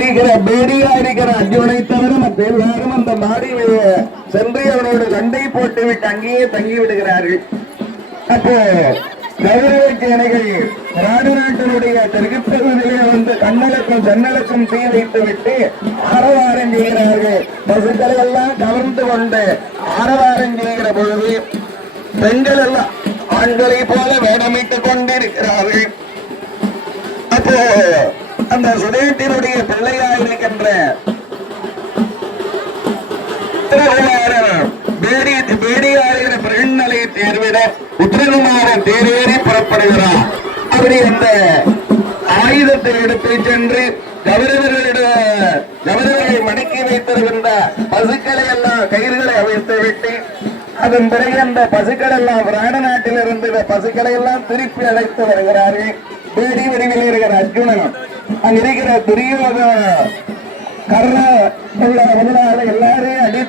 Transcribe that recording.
பேடியா இருக்கிற அர்ஜுனனை தவிர மற்ற எல்லாரும் அந்த மாடியிலே சென்று அவனோடு சண்டை போட்டு விட்டு அங்கேயே தங்கி விடுகிறார்கள். அப்போ கௌரவ சேனைகள் நாடு நாட்டினுடைய தெற்கு பகுதியிலே வந்து கண்ணலுக்கும் சென்னலுக்கும் தீ வைத்து விட்டு ஆரவாரம் செய்கிறார்கள். பசுக்களை எல்லாம் கவர்ந்து கொண்டு ஆரவாரம் செய்கிற பொழுது பெண்கள் எல்லாம் ஆண்களை போல வேடமிட்டுக் கொண்டிருக்கிறார்கள். அப்போ அந்த சுதேட்டினுடைய பிள்ளையாக இருக்கின்ற பேடியாகிற பெண்ணலை தேர்விட உத்திரகுமார தேரேறி புறப்படுகிறார். அப்படி அந்த ஆயுதத்தை எடுத்து சென்று கௌரவர்களை மடக்கி வைத்திருக்கின்ற பசுக்களை எல்லாம் கயிறுகளை அவிழ்த்து விட்டு அதன் பிறகு அந்த பசுக்கள் எல்லாம் பிராண நாட்டில் இருந்து பசுக்களை எல்லாம் திருப்பி அழைத்து வருகிறார்கள். பேடி வடிவில் இருக்கிற அர்ஜுனன் அங்க இருக்கிற துரியோதன கர்ண எல்லாரையும் அடி